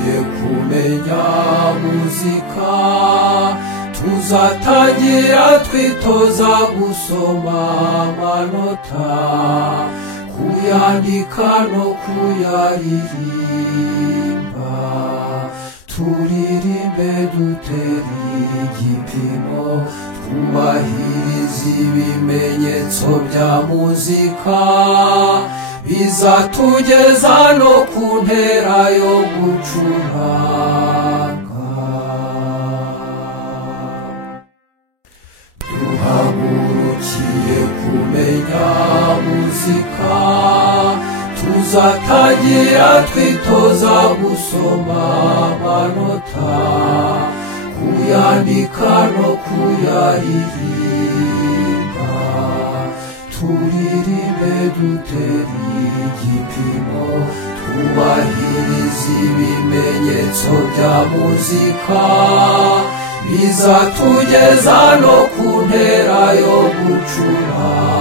tuhagurukiye kumenya muzika, tuzatangira twitoza gusoma amanota, kuyandika no kuyaririmba, turirimbe dutera igipimo, twubahiriza ibimenyetso bya muzika, bizatugeza no ku ntera yo gucuranga. Duhagurukiye kumenya muzika, tuzatangira twitoza gusoma amanota, kuyandika no kuyaririmba, turirimbe dutera igipimo, twubahiriza ibimenyetso bya muzika, bizatugeza no ku ntera yo gucuranga.